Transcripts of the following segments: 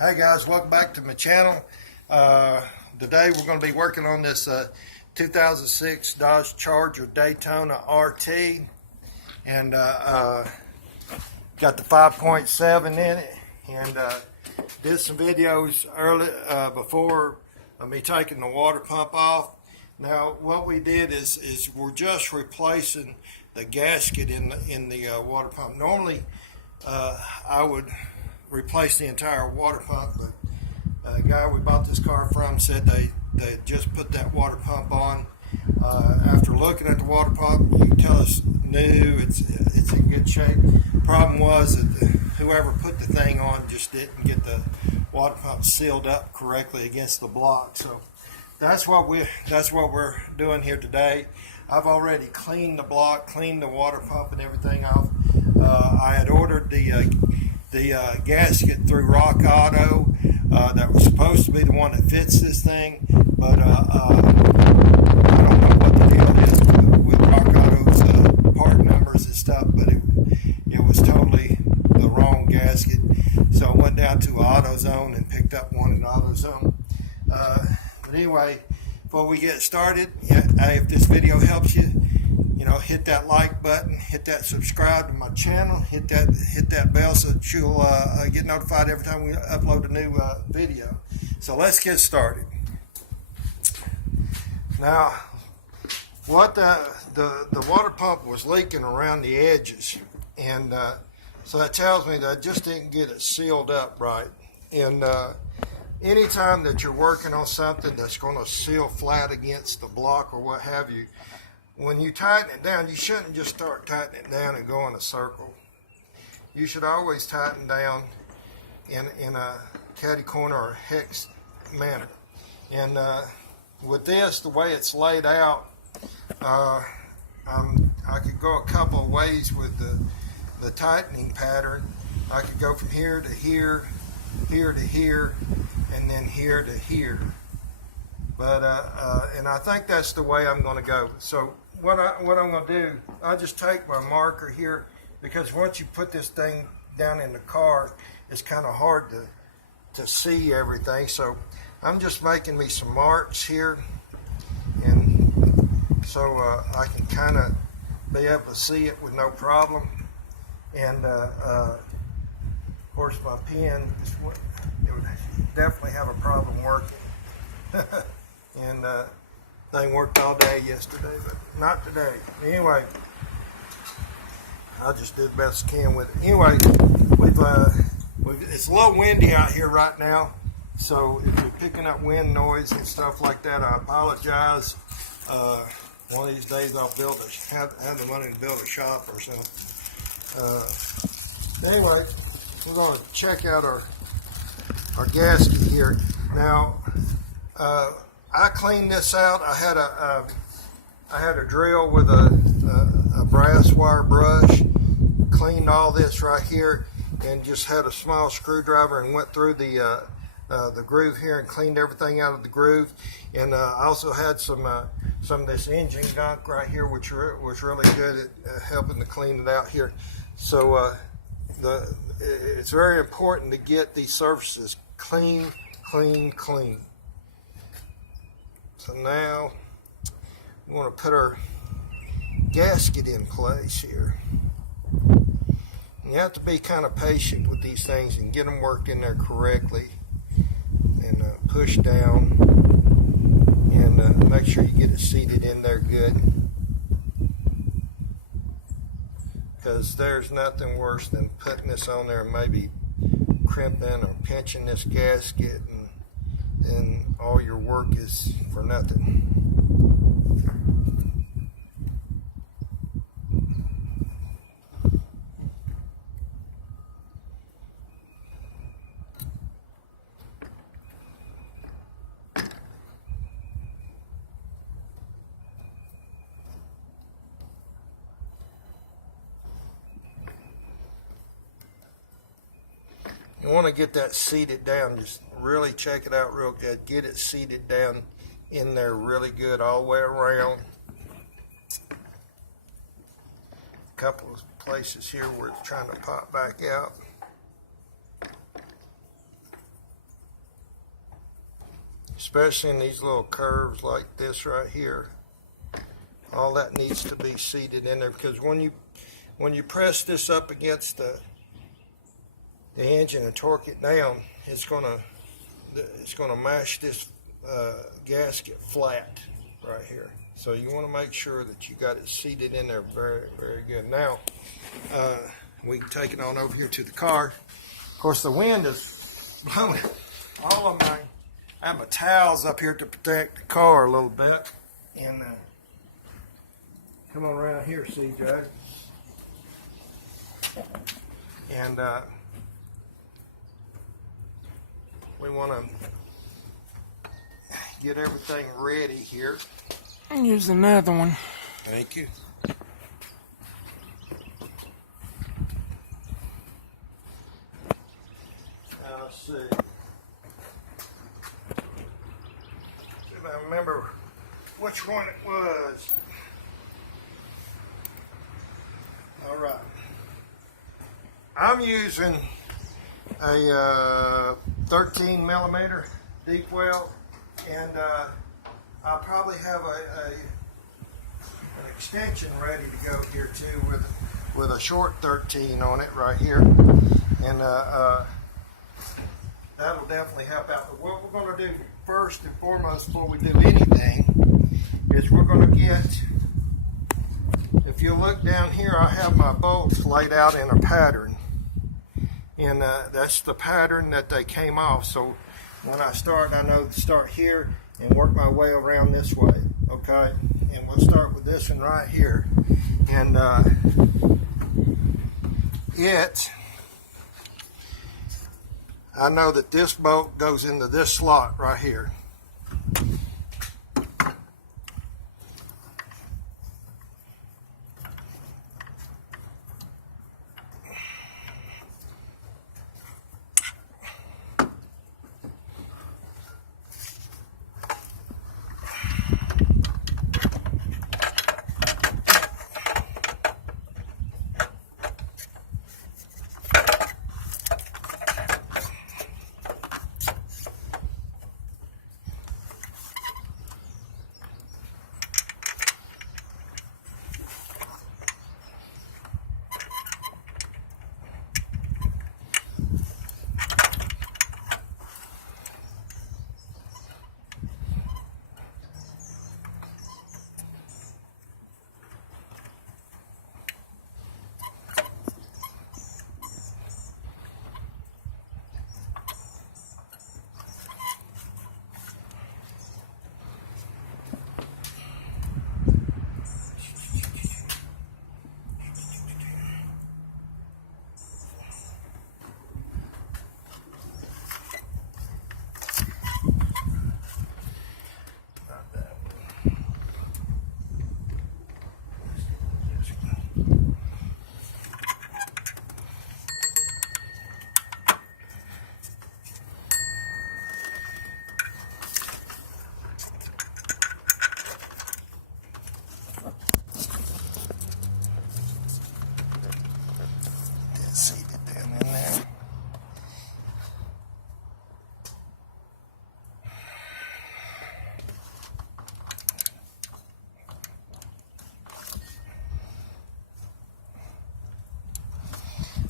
Hey guys, welcome back to my channel. Today we're going to be working on this 2006 Dodge Charger Daytona RT, and got the 5.7 in it, and did some videos early before me taking the water pump off. Now what we did is we're just replacing the gasket in the water pump. Normally I would replace the entire water pump, but the guy we bought this car from said they just put that water pump on. After looking at the water pump, you can tell it's new, it's in good shape. Problem was that whoever put the thing on just didn't get the water pump sealed up correctly against the block. So that's what we're doing here today. I've already cleaned the block, cleaned the water pump and everything off. I had ordered the gasket through Rock Auto. That was supposed to be the one that fits this thing, but I don't know what the deal is with Rock Auto's part numbers and stuff, but it was totally the wrong gasket. So I went down to AutoZone and picked up one in AutoZone. But anyway, before we get started, if this video helps you, hit that like button, hit that subscribe to my channel, hit that bell so that you'll get notified every time we upload a new video. So let's get started. Now, what the water pump was leaking around the edges, and so that tells me that I just didn't get it sealed up right. And anytime that you're working on something that's going to seal flat against the block or what have you, when you tighten it down, you shouldn't just start tightening it down and go in a circle. You should always tighten down in a catty corner or hex manner. And with this, the way it's laid out, I could go a couple of ways with the tightening pattern. I could go from here to here, here to here, and then here to here. But and I think that's the way I'm going to go. So what I'm going to do, I just take my marker here, because once you put this thing down in the car, it's kind of hard to see everything. So I'm just making me some marks here, and so I can kind of be able to see it with no problem. And of course my pen, it would definitely have a problem working. And thing worked all day yesterday, but not today. Anyway, I just did the best I can with it. Anyway, it's a little windy out here right now, so if you're picking up wind noise and stuff like that, I apologize. One of these days I'll have the money to build a shop or something. Anyway, we're going to check out our gasket here. Now, I cleaned this out. I had a drill with a brass wire brush, cleaned all this right here, and just had a small screwdriver and went through the groove here and cleaned everything out of the groove. And I also had some of this engine gunk right here, which was really good at helping to clean it out here. So it's very important to get these surfaces clean. So now we want to put our gasket in place here. You have to be kind of patient with these things and get them worked in there correctly, and push down, and make sure you get it seated in there good, because there's nothing worse than putting this on there and maybe crimping or pinching this gasket, and all your work is for nothing. You want to get that seated down. Just really check it out real good. Get it seated down in there really good all the way around. A couple of places here where it's trying to pop back out. especially in these little curves like this right here. All that needs to be seated in there, because when you press this up against the engine and torque it down, it's gonna mash this gasket flat right here. So you want to make sure that you got it seated in there very, very good. Now we can take it on over here to the car. Of course, the wind is blowing all of my. I have my towels up here to protect the car a little bit. And come on around here, CJ. And we want to get everything ready here. And use another one. Thank you. Now let's see. See if I remember which one it was. All right. I'm using a 13 millimeter deep well, and I'll probably have an extension ready to go here too, with a short 13 on it right here, and that'll definitely help out. But what we're going to do first and foremost before we do anything is we're going to get, if you look down here, I have my bolts laid out in a pattern, and that's the pattern that they came off. So when I start, I know to start here and work my way around this way, okay? And we'll start with this one right here. And I know that this bolt goes into this slot right here.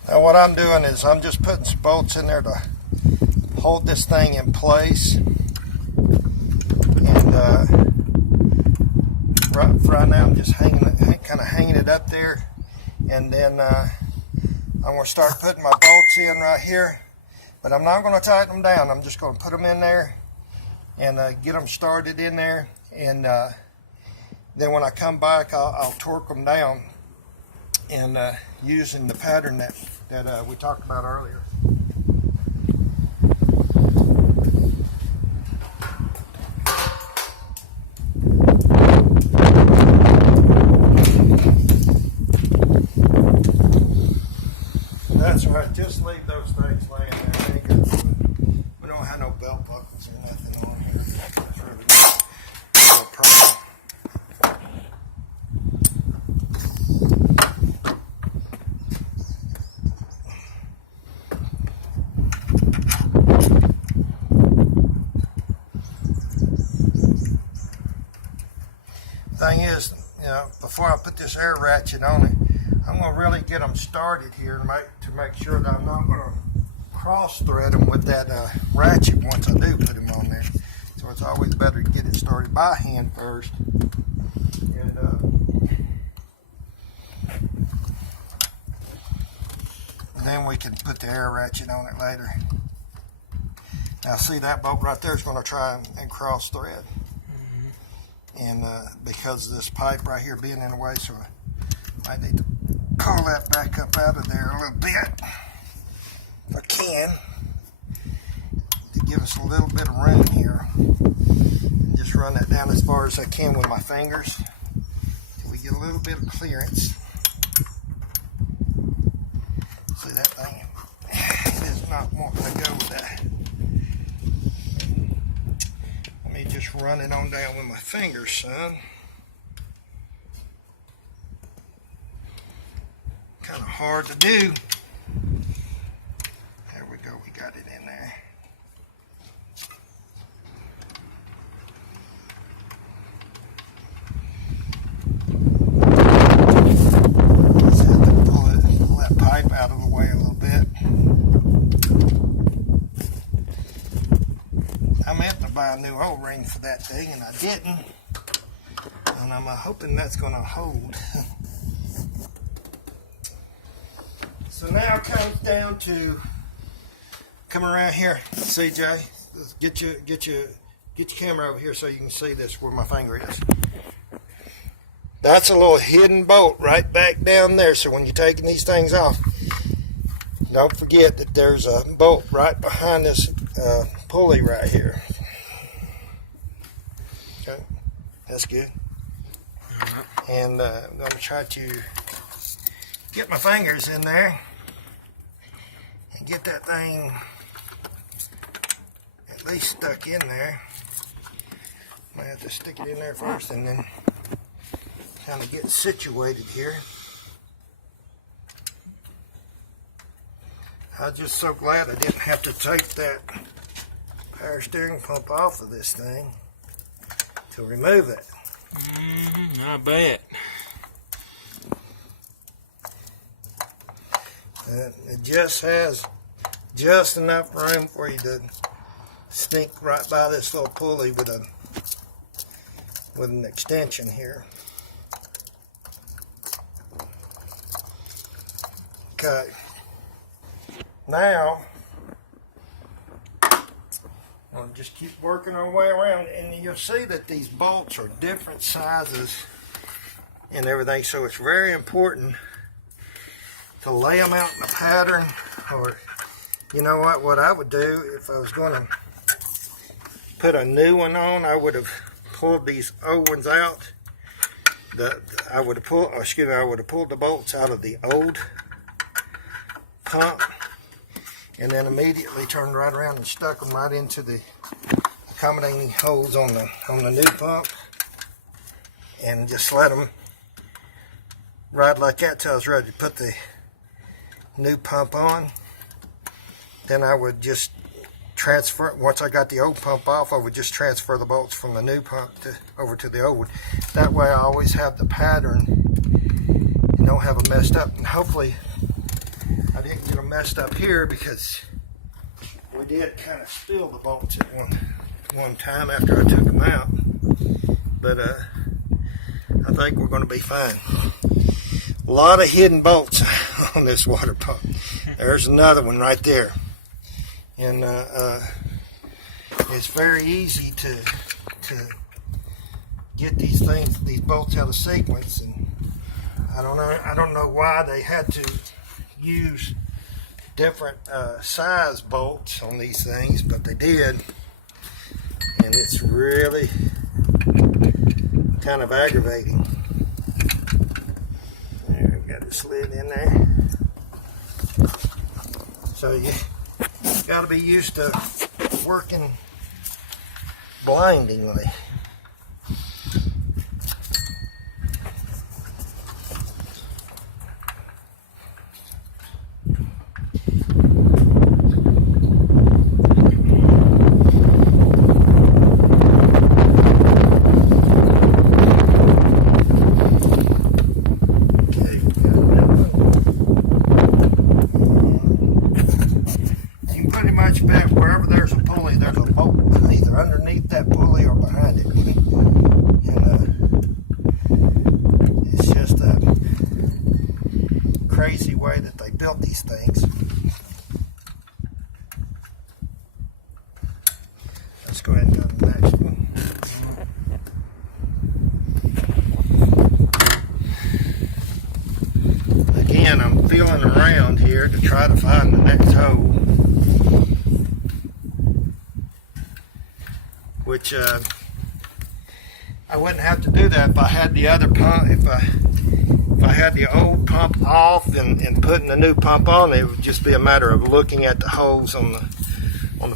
Now what I'm doing is I'm just putting some bolts in there to hold this thing in place, and right now I'm just kind of hanging it up there, and then I'm going to start putting my bolts in right here, but I'm not going to tighten them down. I'm just going to put them in there and get them started in there, and then when I come back I'll torque them down, and using the pattern that we talked about earlier. That's right, just leave those things laying there. They ain't good. We don't have no belt buckles or nothing on here. That's really no problem. before I put this air ratchet on it, I'm going to really get them started here to make sure that I'm not going to cross thread them with that ratchet once I do put them on there. So it's always better to get it started by hand first. And then we can put the air ratchet on it later. Now see, that bolt right there is going to try and cross thread. And because of this pipe right here being in the way, so I need to pull that back up out of there a little bit, if I can, to give us a little bit of room here. And just run that down as far as I can with my fingers till we get a little bit of clearance. See that thing? It is not wanting to go with that. Just run it on down with my fingers, son. Kind of hard to do. There we go, we got it in there. Just have to pull that pipe out of the way a little bit. I meant to buy a new O-ring for that thing, and I didn't. And I'm hoping that's going to hold. So now it comes down to come around here, CJ. Get your camera over here so you can see this where my finger is. That's a little hidden bolt right back down there. So when you're taking these things off, don't forget that there's a bolt right behind this pulley right here. Okay, that's good. And I'm going to try to get my fingers in there and get that thing at least stuck in there. I have to stick it in there first and then kind of get situated here. I'm just so glad I didn't have to take that power steering pump off of this thing to remove it. I bet. It just has just enough room for you to sneak right by this little pulley with an extension here. Okay. Now, we'll just keep working our way around, and you'll see that these bolts are different sizes and everything, so it's very important to lay them out in a pattern. Or, you know what I would do if I was going to put a new one on, I would have pulled these old ones out. I would have pulled the bolts out of the old pump, and then immediately turned right around and stuck them right into the accommodating holes on the new pump, and just let them ride like that till I was ready to put the new pump on. Then I would just transfer, once I got the old pump off, I would just transfer the bolts from the new pump over to the old one. That way I always have the pattern and don't have them messed up. And hopefully I didn't get them messed up here, because we did kind of spill the bolts at one time after I took them out. But I think we're going to be fine. A lot of hidden bolts on this water pump. There's another one right there. And it's very easy to get these bolts out of sequence. And I don't know why they had to use different size bolts on these things, but they did, and it's really kind of aggravating. There, we got it slid in there. So you got to be used to working blindingly. much bet wherever there's a pulley, there's a bolt either underneath that pulley or behind it. And it's just a crazy way that they built these things. Let's go ahead and go to the next one. Again, I'm feeling around here to try to find the next hole, which I wouldn't have to do that if I had the other pump. If I had the old pump off and putting the new pump on, it would just be a matter of looking at the holes on the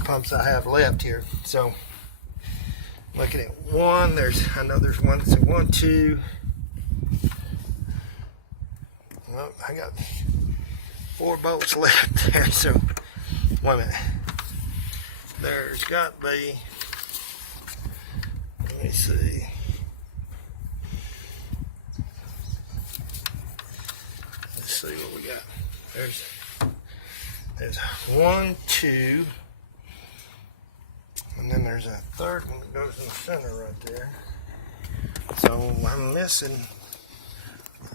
pumps I have left here. So looking at one, I know there's one. So 1, 2. Well, I got 4 bolts left there. So wait a minute. There's got to be. Let me see. Let's see what we got. There's 1, 2, and then there's a third one that goes in the center right there. So I'm missing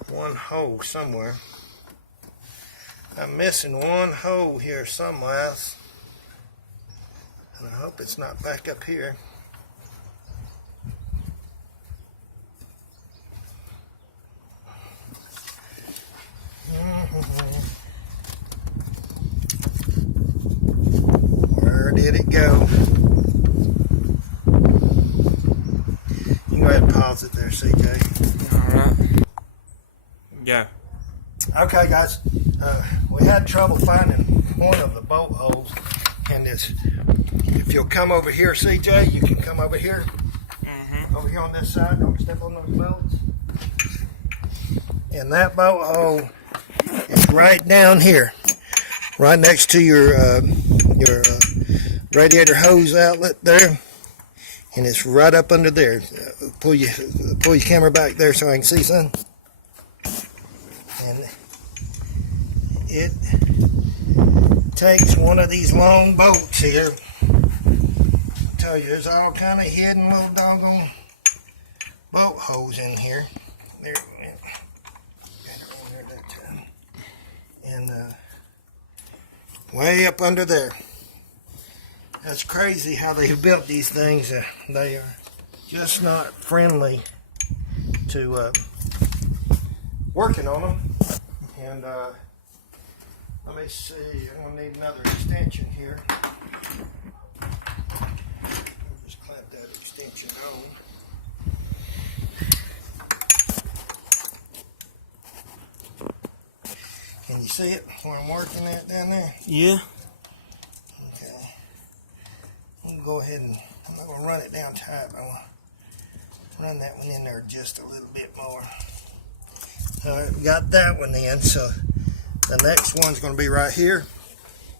one hole somewhere. I'm missing one hole here somewhere, and I hope it's not back up here. Where did it go? You can go ahead and pause it there, CJ. Alright. Yeah. Okay, guys. We had trouble finding one of the bolt holes in this. If you'll come over here, CJ, you can come over here. Over here on this side. Don't step on those bolts. And that bolt hole is right down here, right next to your radiator hose outlet there, and it's right up under there. Pull your camera back there so I can see something. And it takes one of these long bolts here. I tell you, there's all kind of hidden little doggone bolt holes in here. There. And way up under there. That's crazy how they built these things. They are just not friendly to working on them. And let me see, I'm going to need another extension here. I'll just clamp that extension on. Can you see it where I'm working at down there? Yeah. Okay. I'm going to go ahead and I'm not going to run it down tight, but I'm going to run that one in there just a little bit more. Alright, we got that one in, so the next one's going to be right here.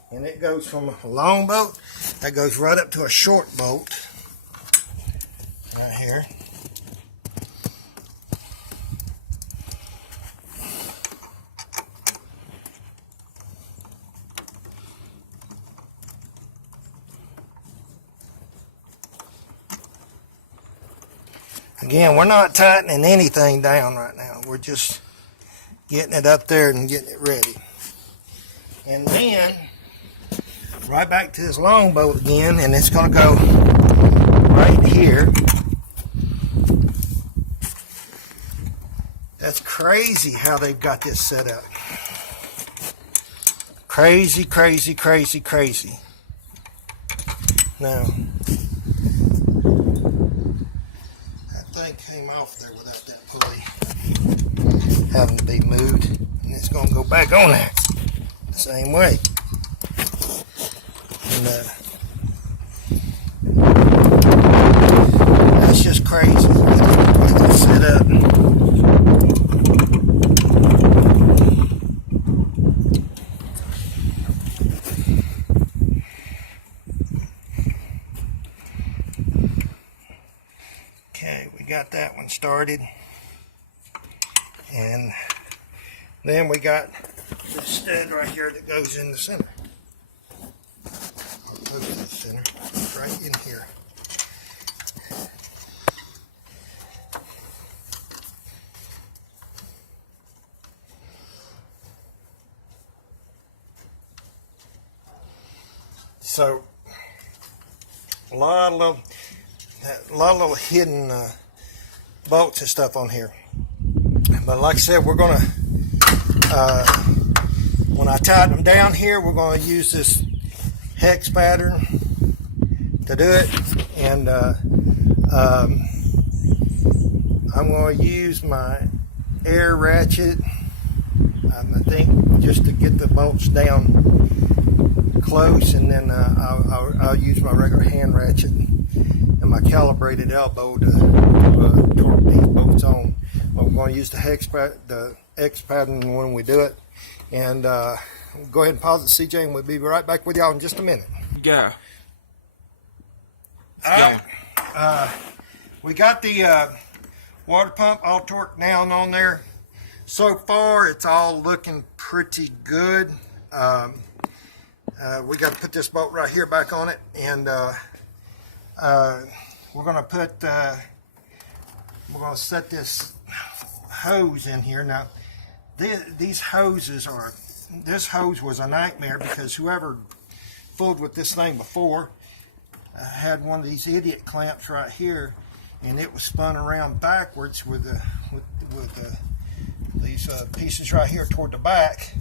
And it goes from a long bolt, that goes right up to a short bolt. Right here. Again, we're not tightening anything down right now. We're just getting it up there and getting it ready. And then, right back to this long bolt again, and it's going to go right here. That's crazy how they've got this set up. Crazy, crazy, crazy, crazy. Now, came off there without that pulley having to be moved, and it's going to go back on there the same way. And that's just crazy. It's set up. Okay, we got that one started, and then we got this stud right here that goes in the center. right in here. So a lot of little hidden bolts and stuff on here. But like I said, we're gonna when I tighten them down here, we're gonna use this hex pattern to do it, and I'm going to use my air ratchet, I think, just to get the bolts down close, and then I'll use my regular hand ratchet and my calibrated elbow to torque these bolts on. But we're going to use the X pattern when we do it, and go ahead and pause it, CJ, and we'll be right back with y'all in just a minute. Yeah. Alright, we got the water pump all torqued down on there. So far, it's all looking pretty good. We got to put this bolt right here back on it, and we're going to set this hose in here. Now, these hoses are, this hose was a nightmare because whoever fooled with this thing before had one of these idiot clamps right here, and it was spun around backwards with these pieces right here toward the back,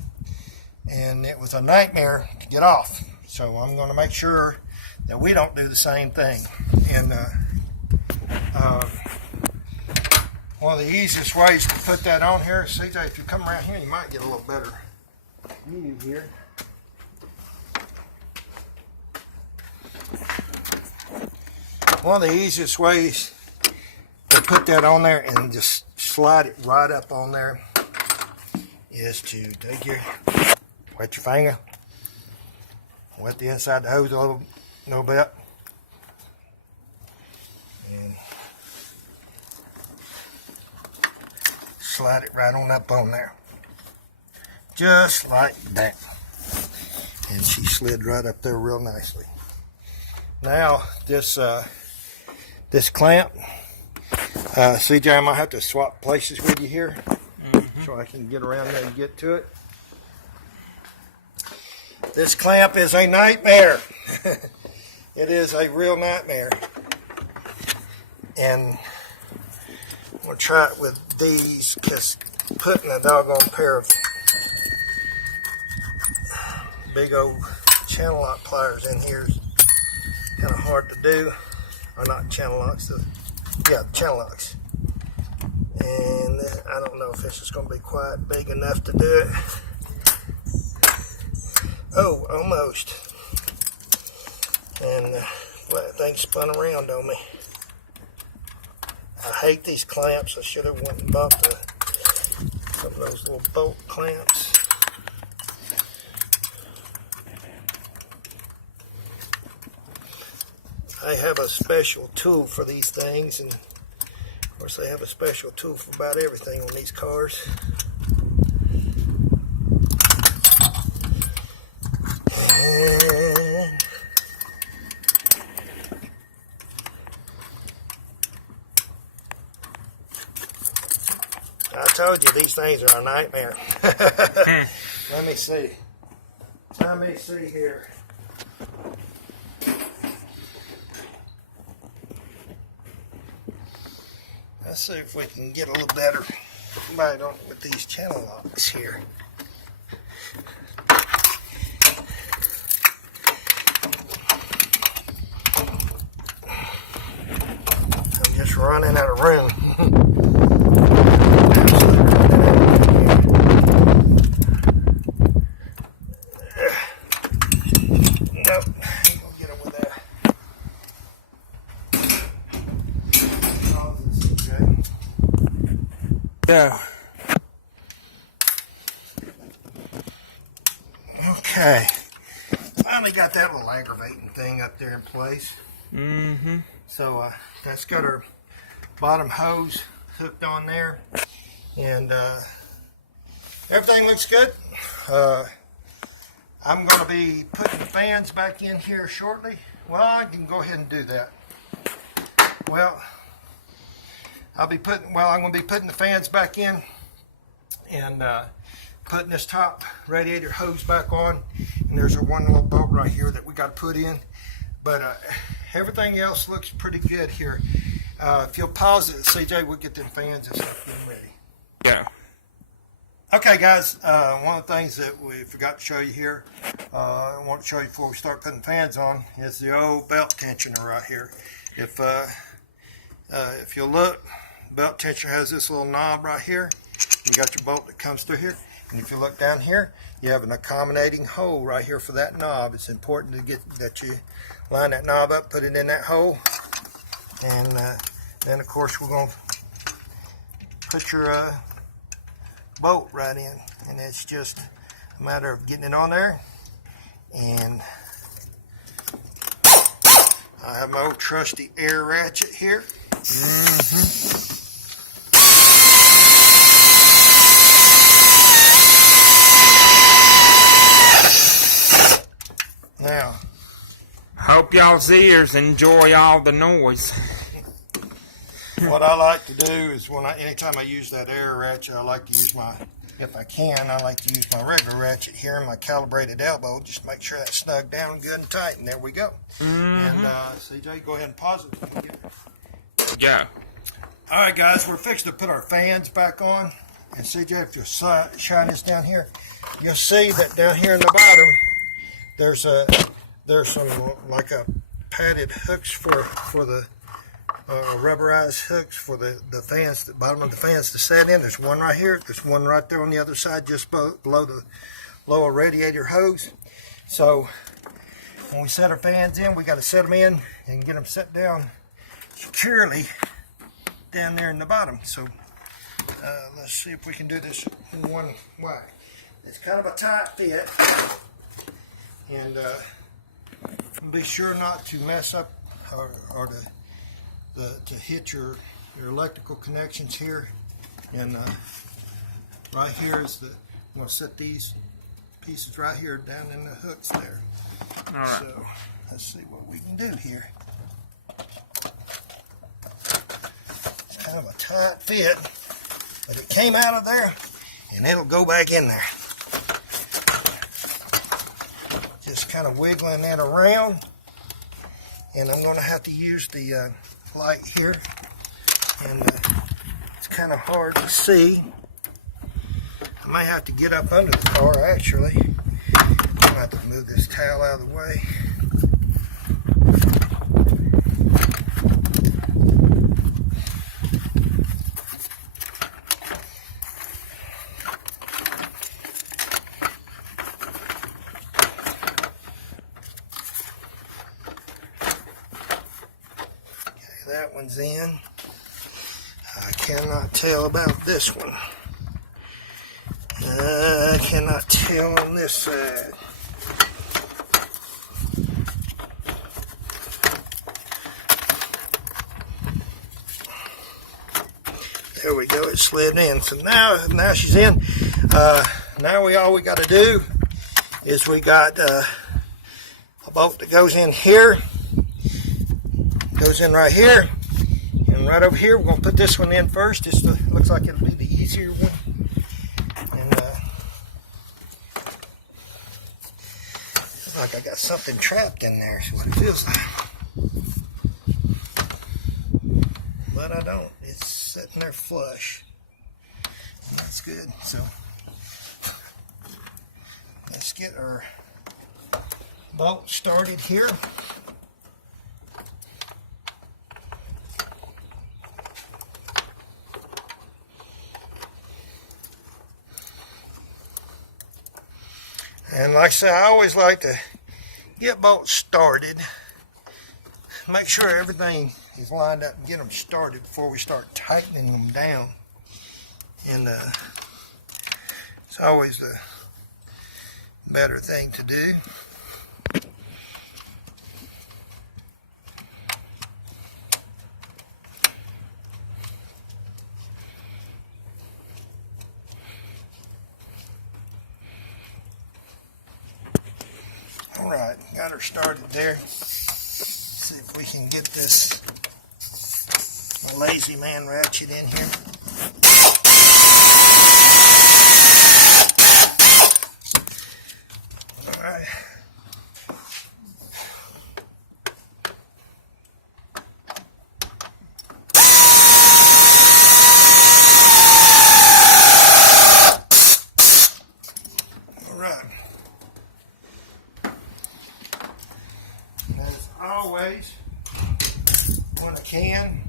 and it was a nightmare to get off. So I'm going to make sure that we don't do the same thing. And one of the easiest ways to put that on here, CJ, if you come around here, you might get a little better view here. One of the easiest ways to put that on there and just slide it right up on there is to take wet your finger, wet the inside of the hose a little bit, and slide it right on up on there, just like that. And she slid right up there real nicely. Now this clamp, CJ, I might have to swap places with you here, so I can get around there and get to it. This clamp is a nightmare. It is a real nightmare. And I'm going to try it with these, because putting a doggone pair of big old channel lock pliers in here is kind of hard to do. Or not channel locks, channel locks. And I don't know if this is going to be quite big enough to do it. Oh, almost. And that thing spun around on me. I hate these clamps. I should have went and bought some of those little bolt clamps. I have a special tool for these things, and of course they have a special tool for about everything on these cars. And I told you these things are a nightmare. Let me see. Let me see here. Let's see if we can get a little better light on with these channel locks here. I'm just running out of room. Nope, ain't gonna get them with that. Yeah. Okay. Finally got that little aggravating thing up there in place. So that's got our bottom hose hooked on there, and everything looks good. I'm going to be putting the fans back in here shortly. Well, I can go ahead and do that. Well, I'm going to be putting the fans back in and putting this top radiator hose back on. And there's one little bolt right here that we got to put in. But everything else looks pretty good here. If you'll pause it, CJ, we'll get them fans and stuff getting ready. Yeah. Okay, guys, one of the things that we forgot to show you here, I want to show you before we start putting fans on, is the old belt tensioner right here. If you'll look, belt tensioner has this little knob right here. You got your bolt that comes through here. And if you look down here, you have an accommodating hole right here for that knob. It's important to get that you line that knob up, put it in that hole. And then, of course, we're going to put your bolt right in, and it's just a matter of getting it on there. And I have my old trusty air ratchet here. Now, Hope y'all's ears enjoy all the noise. what I like to do is anytime I use that air ratchet, I like to use if I can, I like to use my regular ratchet here, my calibrated elbow, just to make sure that's snug down good and tight, and there we go. And CJ, go ahead and pause it. Yeah. All right, guys, we're fixing to put our fans back on. And CJ, if you shine this down here, you'll see that down here in the bottom, there's some like a padded hooks for the rubberized hooks for the fans, the bottom of the fans to set in. There's one right here. There's one right there on the other side, just below the lower radiator hose. So when we set our fans in, we got to set them in and get them set down securely down there in the bottom. So let's see if we can do this in one way. It's kind of a tight fit, and be sure not to mess up or to hit your electrical connections here. And right here is I'm going to set these pieces right here down in the hooks there. All right. So let's see what we can do here. It's kind of a tight fit, but it came out of there and it'll go back in there. Just kind of wiggling that around, and I'm going to have to use the light here, and it's kind of hard to see. I may have to get up under the car actually. I'm going to have to move this towel out of the way. That one's in. I cannot tell about this one. I cannot tell on this side. There we go, it slid in. So now she's in. Now all we got to do is we got a bolt that goes in here. Goes in right here, and right over here we're going to put this one in first. This looks like it'll be the easier one, and feels like I got something trapped in there is what it feels like, but I don't. It's sitting there flush, and that's good. So let's get our bolt started here. And like I said, I always like to get bolts started, make sure everything is lined up and get them started before we start tightening them down. And it's always the better thing to do. her started there. See if we can get this lazy man ratchet in here. All right. As always, when I can,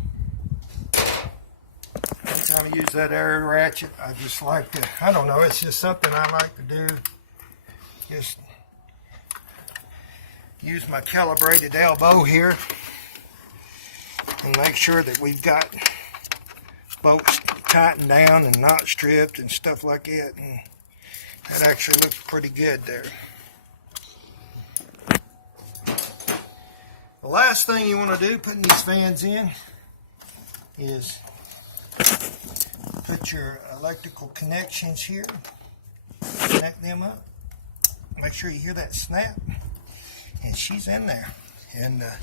every time I use that air ratchet, I just like to, I don't know, it's just something I like to do. Just use my calibrated elbow here and make sure that we've got bolts tightened down and not stripped and stuff like that. And that actually looks pretty good there. The last thing you want to do putting these fans in is put your electrical connections here, connect them up, make sure you hear that snap, and she's in there. And the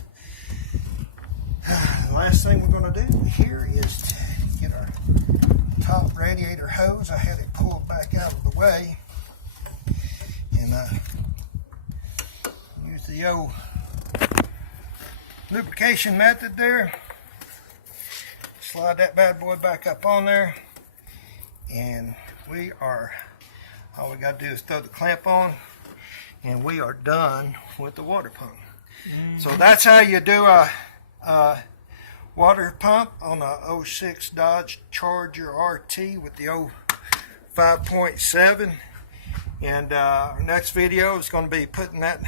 last thing we're going to do here is to get our top radiator hose. I had it pulled back out of the way, and use the old lubrication method there. Slide that bad boy back up on there, and all we got to do is throw the clamp on, and we are done with the water pump. So that's how you do a water pump on a 06 Dodge Charger RT with the 5.7. And our next video is going to be putting that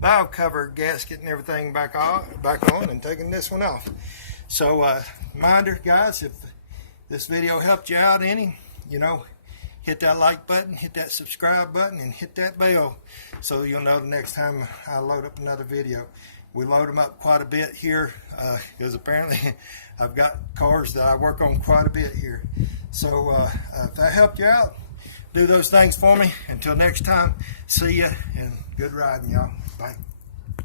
valve cover gasket and everything back on and taking this one off. So reminder, guys, if this video helped you out any, hit that like button, hit that subscribe button, and hit that bell so you'll know the next time I load up another video. We load them up quite a bit here because apparently I've got cars that I work on quite a bit here. So if that helped you out, do those things for me. Until next time, see ya and good riding, y'all. Bye.